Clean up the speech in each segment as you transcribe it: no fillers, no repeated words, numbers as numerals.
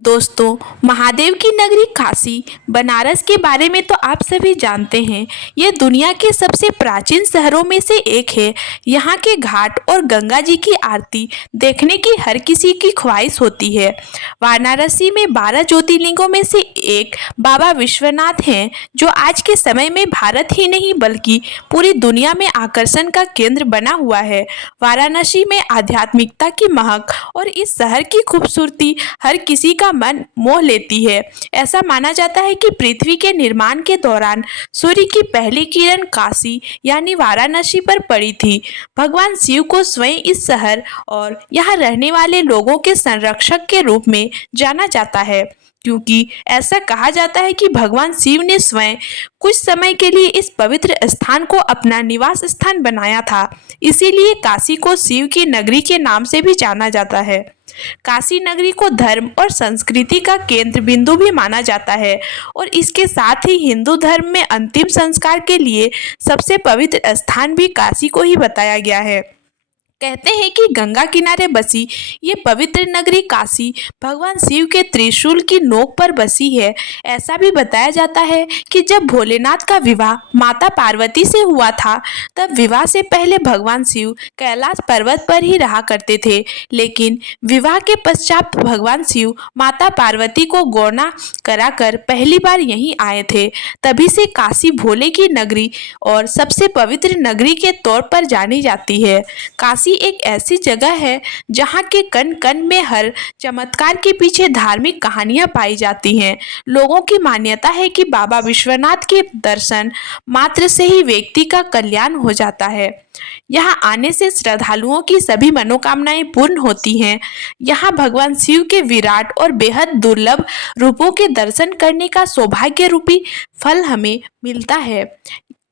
दोस्तों, महादेव की नगरी काशी बनारस के बारे में तो आप सभी जानते हैं। यह दुनिया के सबसे प्राचीन शहरों में से एक है। यहाँ के घाट और गंगा जी की आरती देखने की हर किसी की ख्वाहिश होती है। वाराणसी में 12 ज्योतिर्लिंगों में से एक बाबा विश्वनाथ हैं, जो आज के समय में भारत ही नहीं बल्कि पूरी दुनिया में आकर्षण का केंद्र बना हुआ है। वाराणसी में आध्यात्मिकता की महक और इस शहर की खूबसूरती हर किसी का मन मोह लेती है। ऐसा माना जाता है कि पृथ्वी के निर्माण के दौरान सूर्य की पहली किरण काशी यानी वाराणसी पर पड़ी थी। भगवान शिव को स्वयं इस शहर और यहाँ रहने वाले लोगों के संरक्षक के रूप में जाना जाता है, क्योंकि ऐसा कहा जाता है कि भगवान शिव ने स्वयं कुछ समय के लिए इस पवित्र स्थान को अपना निवास स्थान बनाया था। इसीलिए काशी को शिव की नगरी के नाम से भी जाना जाता है। काशी नगरी को धर्म और संस्कृति का केंद्र बिंदु भी माना जाता है और इसके साथ ही हिंदू धर्म में अंतिम संस्कार के लिए सबसे पवित्र स्थान भी काशी को ही बताया गया है। कहते हैं कि गंगा किनारे बसी ये पवित्र नगरी काशी भगवान शिव के त्रिशूल की नोक पर बसी है। ऐसा भी बताया जाता है कि जब भोलेनाथ का विवाह माता पार्वती से हुआ था, तब विवाह से पहले भगवान शिव कैलाश पर्वत पर ही रहा करते थे, लेकिन विवाह के पश्चात भगवान शिव माता पार्वती को गौना कराकर पहली बार यहीं आए थे। तभी से काशी भोले की नगरी और सबसे पवित्र नगरी के तौर पर जानी जाती है। काशी एक ऐसी जगह है जहाँ के कण कण में हर चमत्कार के पीछे धार्मिक कहानियां पाई जाती हैं। लोगों की मान्यता है कि बाबा विश्वनाथ के दर्शन मात्र से ही व्यक्ति का कल्याण हो जाता है। यहाँ आने से श्रद्धालुओं की सभी मनोकामनाएं पूर्ण होती हैं। यहाँ भगवान शिव के विराट और बेहद दुर्लभ रूपों के दर्शन करने का सौभाग्य रूपी फल हमें मिलता है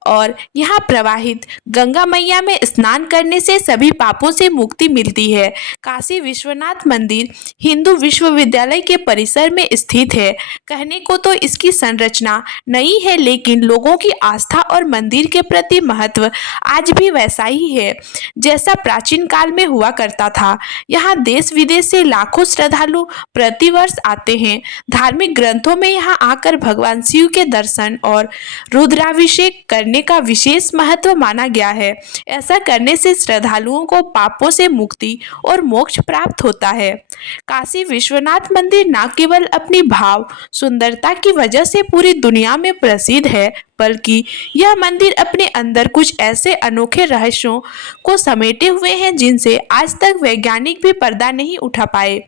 और यहाँ प्रवाहित गंगा मैया में स्नान करने से सभी पापों से मुक्ति मिलती है। काशी विश्वनाथ मंदिर हिंदू विश्वविद्यालय के परिसर में स्थित है। कहने को तो इसकी संरचना नई है, लेकिन लोगों की आस्था और मंदिर के प्रति महत्व आज भी वैसा ही है जैसा प्राचीन काल में हुआ करता था। यहाँ देश विदेश से लाखों श्रद्धालु प्रतिवर्ष आते हैं। धार्मिक ग्रंथों में यहाँ आकर भगवान शिव के दर्शन और रुद्राभिषेक करने का विशेष महत्व माना गया है। ऐसा करने से श्रद्धालुओं को पापों से मुक्ति और मोक्ष प्राप्त होता है। काशी विश्वनाथ मंदिर न केवल अपनी भाव सुंदरता की वजह से पूरी दुनिया में प्रसिद्ध है, बल्कि यह मंदिर अपने अंदर कुछ ऐसे अनोखे रहस्यों को समेटे हुए हैं जिनसे आज तक वैज्ञानिक भी पर्दा नहीं उठा पाए।